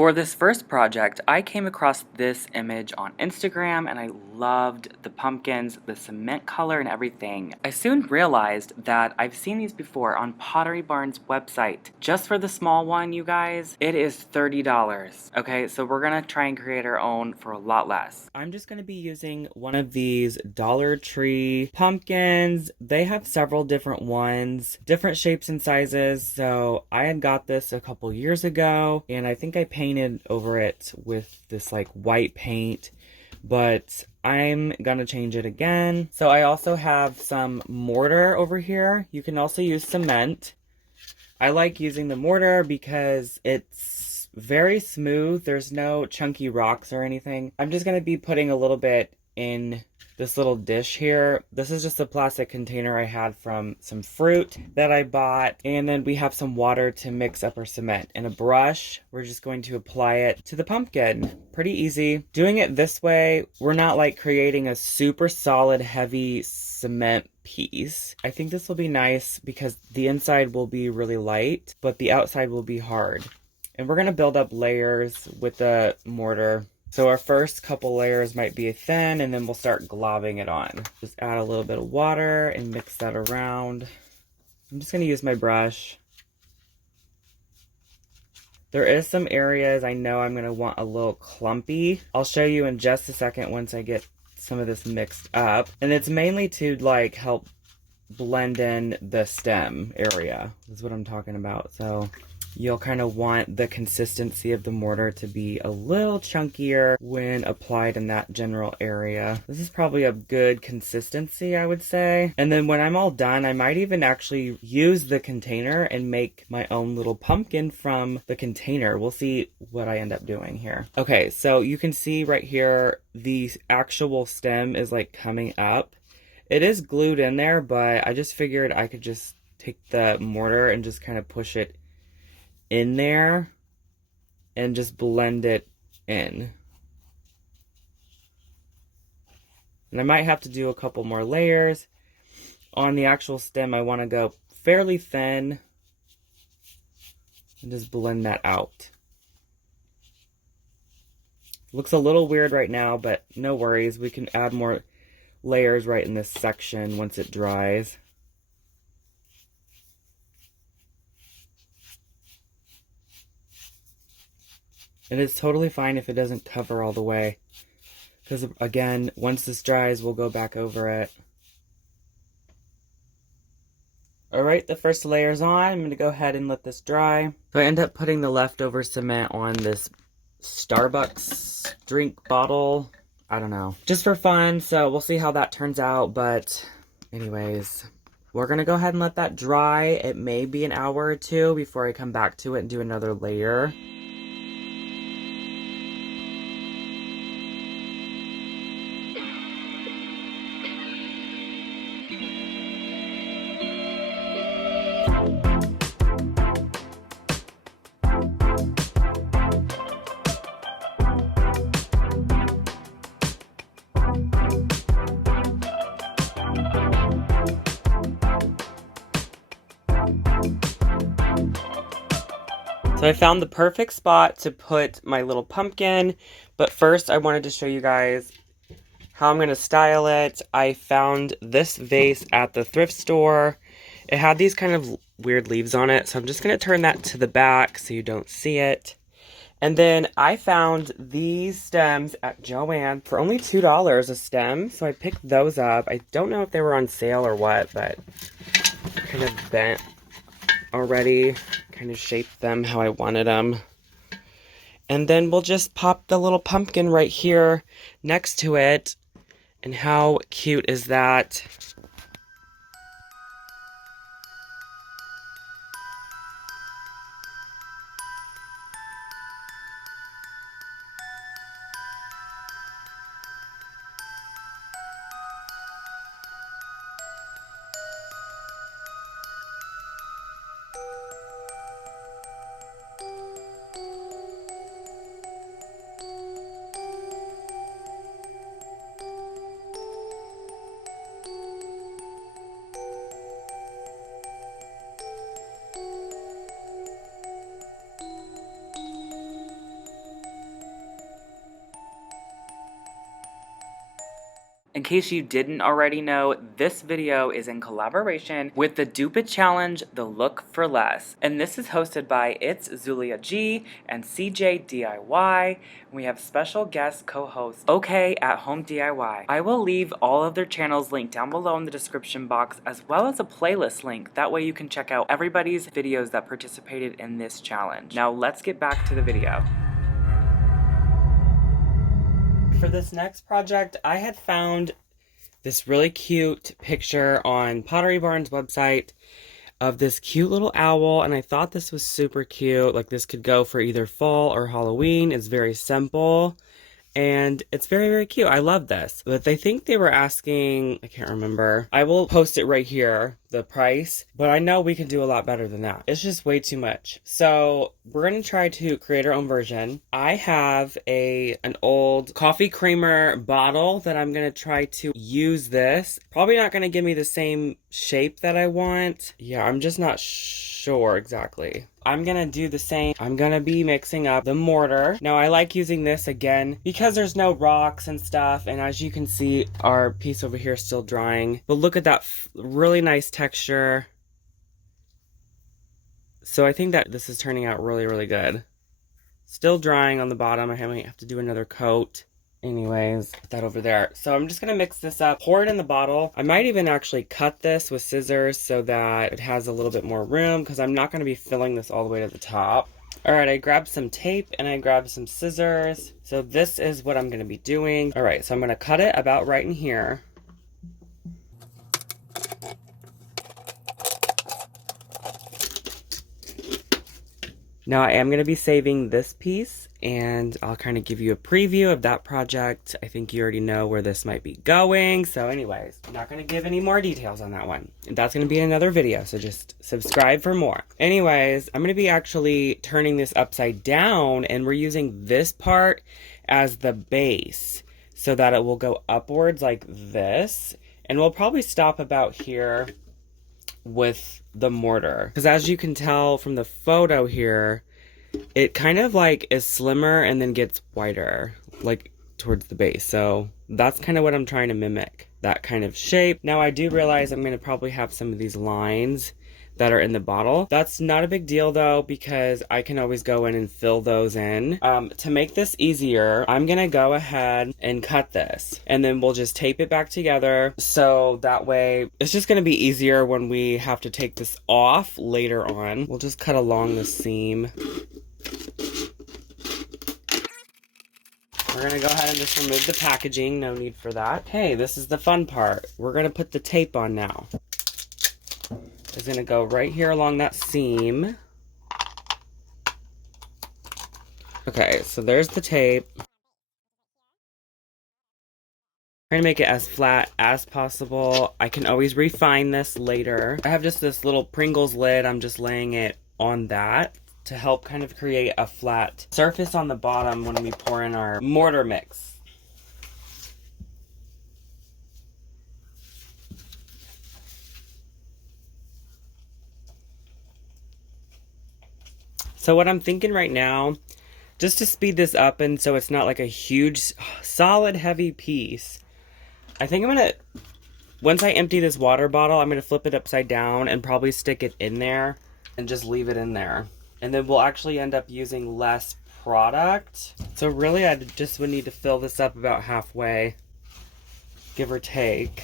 For this first project, I came across this image on Instagram and I loved the pumpkins, the cement color and everything. I soon realized that I've seen these before on Pottery Barn's website. Just for the small one, you guys, it is $30. Okay, so we're gonna try and create our own for a lot less. I'm just gonna be using one of these Dollar Tree pumpkins. They have several different ones, different shapes and sizes. So I had got this a couple years ago and I think I painted over it with this like white paint, but I'm gonna change it again. So I also have some mortar over here. You can also use cement. I like using the mortar because it's very smooth. There's no chunky rocks or anything. I'm just gonna be putting a little bit in this little dish here. This is just a plastic container I had from some fruit that I bought. And then we have some water to mix up our cement. And a brush, we're just going to apply it to the pumpkin. Pretty easy. Doing it this way, we're not like creating a super solid, heavy cement piece. I think this will be nice because the inside will be really light, but the outside will be hard. And we're gonna build up layers with the mortar. So our first couple layers might be thin, and then we'll start globbing it on. Just add a little bit of water and mix that around. I'm just going to use my brush. There is some areas I know I'm going to want a little clumpy. I'll show you in just a second once I get some of this mixed up. And it's mainly to like help blend in the stem area, is what I'm talking about. So you'll kind of want the consistency of the mortar to be a little chunkier when applied in that general area. This is probably a good consistency, I would say. And then when I'm all done, I might even actually use the container and make my own little pumpkin from the container. We'll see what I end up doing here. Okay, so you can see right here, the actual stem is like coming up. It is glued in there, but I just figured I could just take the mortar and just kind of push it in there and just blend it in. And I might have to do a couple more layers. On the actual stem, I want to go fairly thin and just blend that out. Looks a little weird right now, but no worries. We can add more layers right in this section once it dries. And it's totally fine if it doesn't cover all the way. Because again, once this dries, we'll go back over it. Alright, the first layer's on. I'm going to go ahead and let this dry. So I end up putting the leftover cement on this Starbucks drink bottle. I don't know. Just for fun, so we'll see how that turns out. But anyways, we're going to go ahead and let that dry. It may be an hour or two before I come back to it and do another layer. So I found the perfect spot to put my little pumpkin, but first I wanted to show you guys how I'm going to style it. I found this vase at the thrift store. It had these kind of weird leaves on it, so I'm just going to turn that to the back so you don't see it. And then I found these stems at Joann for only $2 a stem, so I picked those up. I don't know if they were on sale or what, but kind of bent already. Kind of shaped them how I wanted them. And then we'll just pop the little pumpkin right here next to it. And how cute is that? In case you didn't already know, this video is in collaboration with the Dupe challenge, The Look for Less. And this is hosted by It's Zulia G and CJ DIY. We have special guest co-host OK at Home DIY. I will leave all of their channels linked down below in the description box, as well as a playlist link. That way you can check out everybody's videos that participated in this challenge. Now let's get back to the video. For this next project, I had found this really cute picture on Pottery Barn's website of this cute little owl, and I thought this was super cute. Like, this could go for either fall or Halloween. It's very simple, and it's very, very cute. I love this. But I think they were asking, I can't remember. I will post it right here, the price, but I know we can do a lot better than that. It's just way too much. So we're going to try to create our own version. I have an old coffee creamer bottle that I'm going to try to use this. Probably not going to give me the same shape that I want. Yeah, I'm just not sure exactly. I'm gonna do the same. I'm gonna be mixing up the mortar. Now, I like using this again because there's no rocks and stuff, and as you can see, our piece over here is still drying. But look at that really nice texture. So I think that this is turning out really, really good. Still drying on the bottom. I might have to do another coat. Anyways, put that over there. So I'm just gonna mix this up, pour it in the bottle. I might even actually cut this with scissors so that it has a little bit more room, because I'm not gonna be filling this all the way to the top. All right, I grabbed some tape and I grabbed some scissors. So this is what I'm gonna be doing. All right, so I'm gonna cut it about right in here. Now I am going to be saving this piece, and I'll kind of give you a preview of that project. I think you already know where this might be going. So anyways, I'm not going to give any more details on that one. That's going to be in another video, so just subscribe for more. Anyways, I'm going to be actually turning this upside down, and we're using this part as the base so that it will go upwards like this. And we'll probably stop about here with the mortar, because as you can tell from the photo here, it kind of like is slimmer and then gets wider like towards the base. So that's kind of what I'm trying to mimic, that kind of shape. Now I do realize I'm going to probably have some of these lines that are in the bottle. That's not a big deal though, because I can always go in and fill those in. To make this easier, I'm gonna go ahead and cut this, and then we'll just tape it back together, so that way it's just gonna be easier when we have to take this off later on. We'll just cut along the seam. We're gonna go ahead and just remove the packaging, no need for that. Hey, this is the fun part. We're gonna put the tape on now. Is going to go right here along that seam. Okay, so there's the tape. Trying to make it as flat as possible. I can always refine this later. I have just this little Pringles lid. I'm just laying it on that to help kind of create a flat surface on the bottom when we pour in our mortar mix. So what I'm thinking right now, just to speed this up and so it's not like a huge, solid, heavy piece, I think I'm going to, once I empty this water bottle, I'm going to flip it upside down and probably stick it in there and just leave it in there. And then we'll actually end up using less product. So really, I just would need to fill this up about halfway, give or take.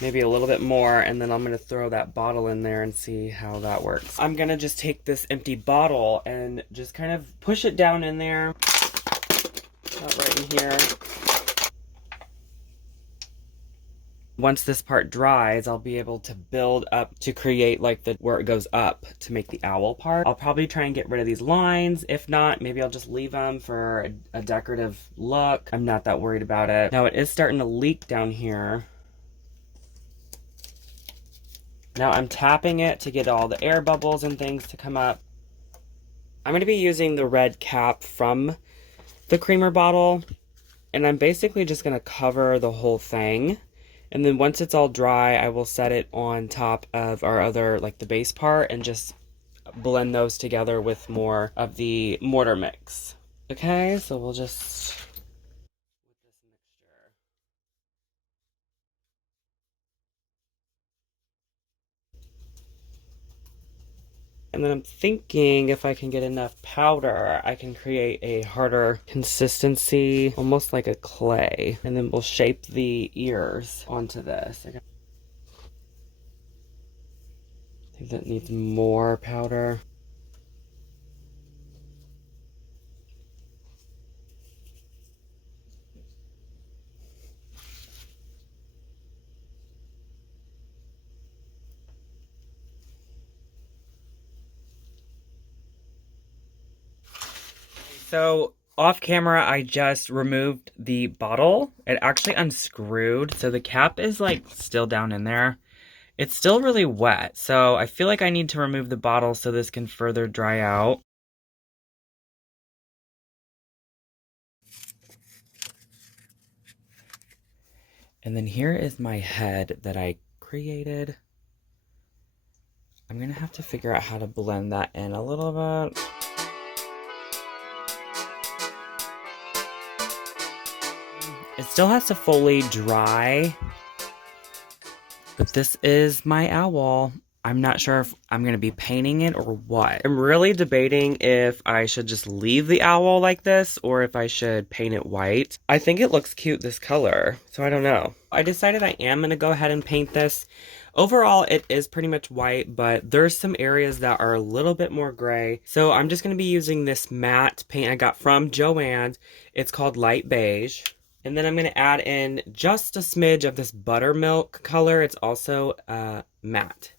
Maybe a little bit more, and then I'm going to throw that bottle in there and see how that works. I'm going to just take this empty bottle and just kind of push it down in there. About right in here. Once this part dries, I'll be able to build up to create like where it goes up to make the owl part. I'll probably try and get rid of these lines. If not, maybe I'll just leave them for a decorative look. I'm not that worried about it. Now it is starting to leak down here. Now I'm tapping it to get all the air bubbles and things to come up. I'm going to be using the red cap from the creamer bottle, and I'm basically just going to cover the whole thing. And then once it's all dry, I will set it on top of our other, like the base part, and just blend those together with more of the mortar mix. Okay, so we'll just with this mixture. And then I'm thinking if I can get enough powder, I can create a harder consistency, almost like a clay. And then we'll shape the ears onto this. I think that needs more powder. So off camera, I just removed the bottle. It actually unscrewed, so the cap is like still down in there. It's still really wet, so I feel like I need to remove the bottle so this can further dry out. And then here is my head that I created. I'm gonna have to figure out how to blend that in a little bit. It still has to fully dry, but this is my owl. I'm not sure if I'm going to be painting it or what. I'm really debating if I should just leave the owl like this or if I should paint it white. I think it looks cute this color, so I don't know. I decided I am going to go ahead and paint this. Overall, it is pretty much white, but there's some areas that are a little bit more gray. So I'm just going to be using this matte paint I got from Joann. It's called Light Beige. And then I'm going to add in just a smidge of this buttermilk color. It's also matte.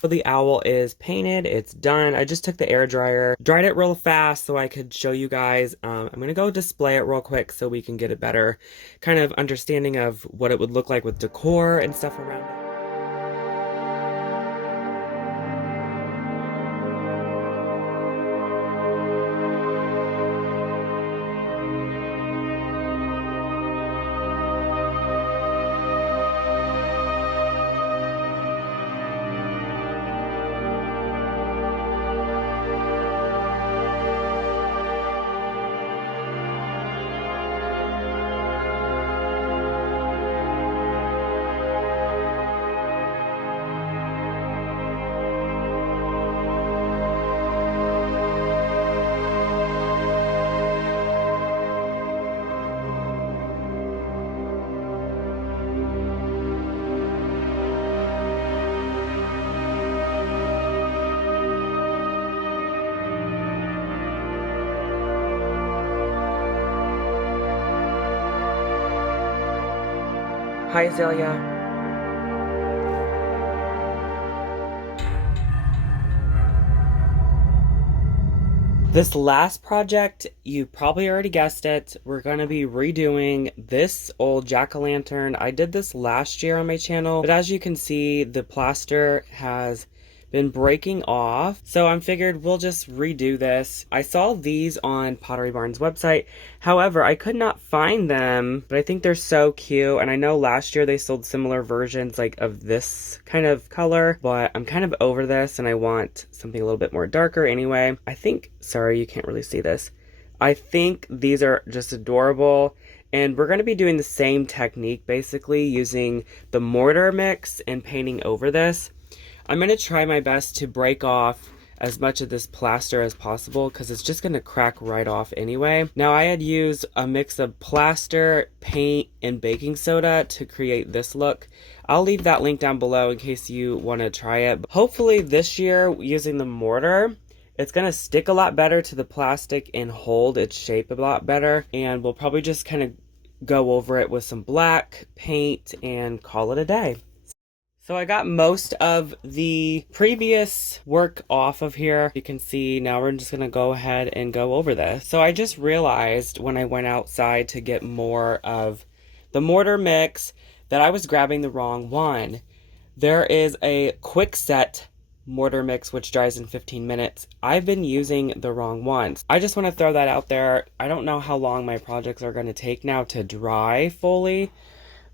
So the owl is painted, it's done. I just took the air dryer, dried it real fast so I could show you guys. I'm gonna go display it real quick so we can get a better kind of understanding of what it would look like with decor and stuff around it. Hi, Azalea. This last project, you probably already guessed it, we're going to be redoing this old jack-o'-lantern. I did this last year on my channel, but as you can see, the plaster has been breaking off, so I figured we'll just redo this. I saw these on Pottery Barn's website. However, I could not find them, but I think they're so cute, and I know last year they sold similar versions like of this kind of color, but I'm kind of over this and I want something a little bit more darker anyway. I think, sorry, you can't really see this. I think these are just adorable. And we're going to be doing the same technique, basically using the mortar mix and painting over this. I'm going to try my best to break off as much of this plaster as possible because it's just going to crack right off anyway. Now, I had used a mix of plaster, paint, and baking soda to create this look. I'll leave that link down below in case you want to try it. Hopefully this year, using the mortar, it's going to stick a lot better to the plastic and hold its shape a lot better. And we'll probably just kind of go over it with some black paint and call it a day. So I got most of the previous work off of here. You can see now we're just going to go ahead and go over this. So I just realized when I went outside to get more of the mortar mix that I was grabbing the wrong one. There is a quick set mortar mix which dries in 15 minutes. I've been using the wrong ones. I just want to throw that out there. I don't know how long my projects are going to take now to dry fully,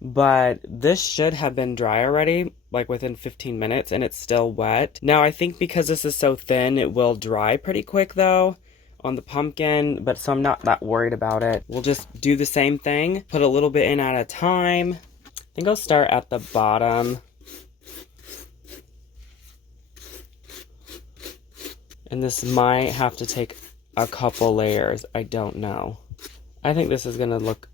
but this should have been dry already, like within 15 minutes, and it's still wet. Now, I think because this is so thin, it will dry pretty quick though on the pumpkin, but so I'm not that worried about it. We'll just do the same thing, put a little bit in at a time, I think I'll start at the bottom. And this might have to take a couple layers. I don't know. I think this is going to look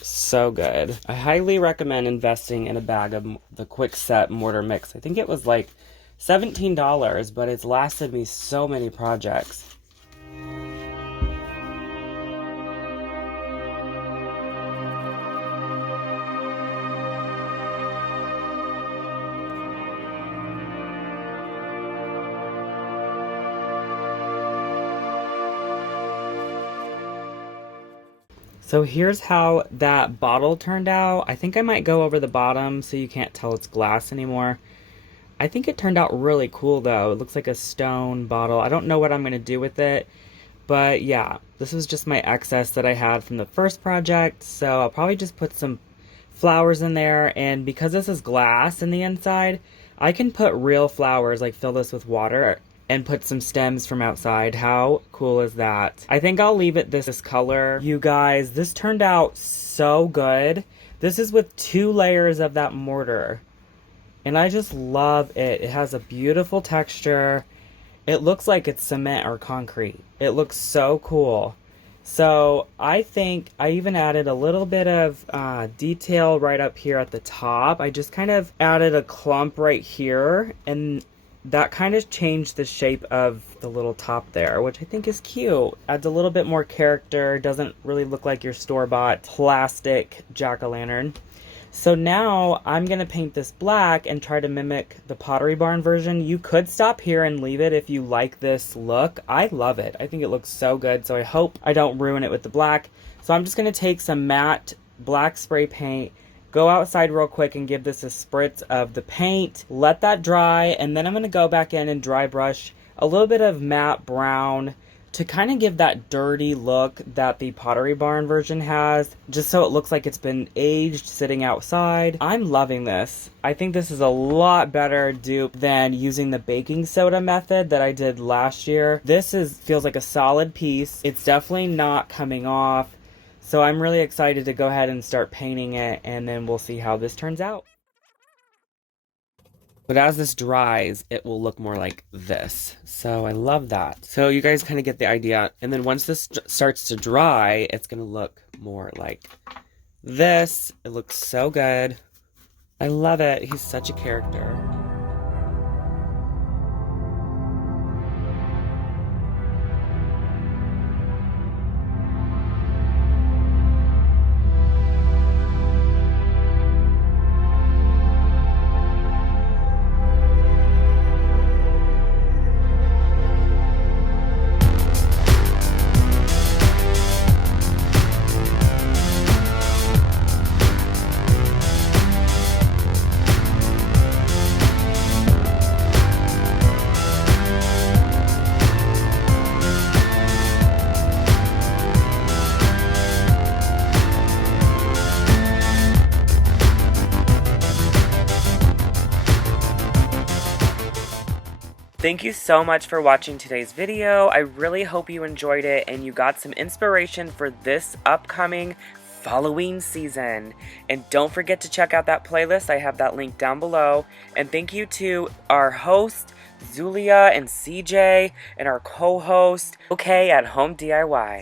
so good. I highly recommend investing in a bag of the Quick Set mortar mix. I think it was like $17, but it's lasted me so many projects. So here's how that bottle turned out. I think I might go over the bottom so you can't tell it's glass anymore. I think it turned out really cool though. It looks like a stone bottle. I don't know what I'm going to do with it. But yeah, this was just my excess that I had from the first project. So I'll probably just put some flowers in there. And because this is glass in the inside, I can put real flowers, like fill this with water and put some stems from outside. How cool is that? I think I'll leave it this color. You guys, this turned out so good. This is with 2 layers of that mortar. And I just love it. It has a beautiful texture. It looks like it's cement or concrete. It looks so cool. So I think I even added a little bit of detail right up here at the top. I just kind of added a clump right here, and that kind of changed the shape of the little top there, which I think is cute. Adds a little bit more character. Doesn't really look like your store-bought plastic jack-o'-lantern. So now I'm going to paint this black and try to mimic the Pottery Barn version. You could stop here and leave it if you like this look. I love it. I think it looks so good, so I hope I don't ruin it with the black. So I'm just going to take some matte black spray paint, go outside real quick and give this a spritz of the paint, let that dry, and then I'm going to go back in and dry brush a little bit of matte brown to kind of give that dirty look that the Pottery Barn version has, just so it looks like it's been aged sitting outside. I'm loving this. I think this is a lot better dupe than using the baking soda method that I did last year. This feels like a solid piece. It's definitely not coming off. So I'm really excited to go ahead and start painting it, and then we'll see how this turns out. But as this dries, it will look more like this. So I love that. So you guys kind of get the idea. And then once this starts to dry, it's going to look more like this. It looks so good. I love it. He's such a character. Thank you so much for watching today's video. I really hope you enjoyed it and you got some inspiration for this upcoming Halloween season. And don't forget to check out that playlist. I have that link down below. And thank you to our host, Zulia and CJ, and our co-host, OK at Home DIY.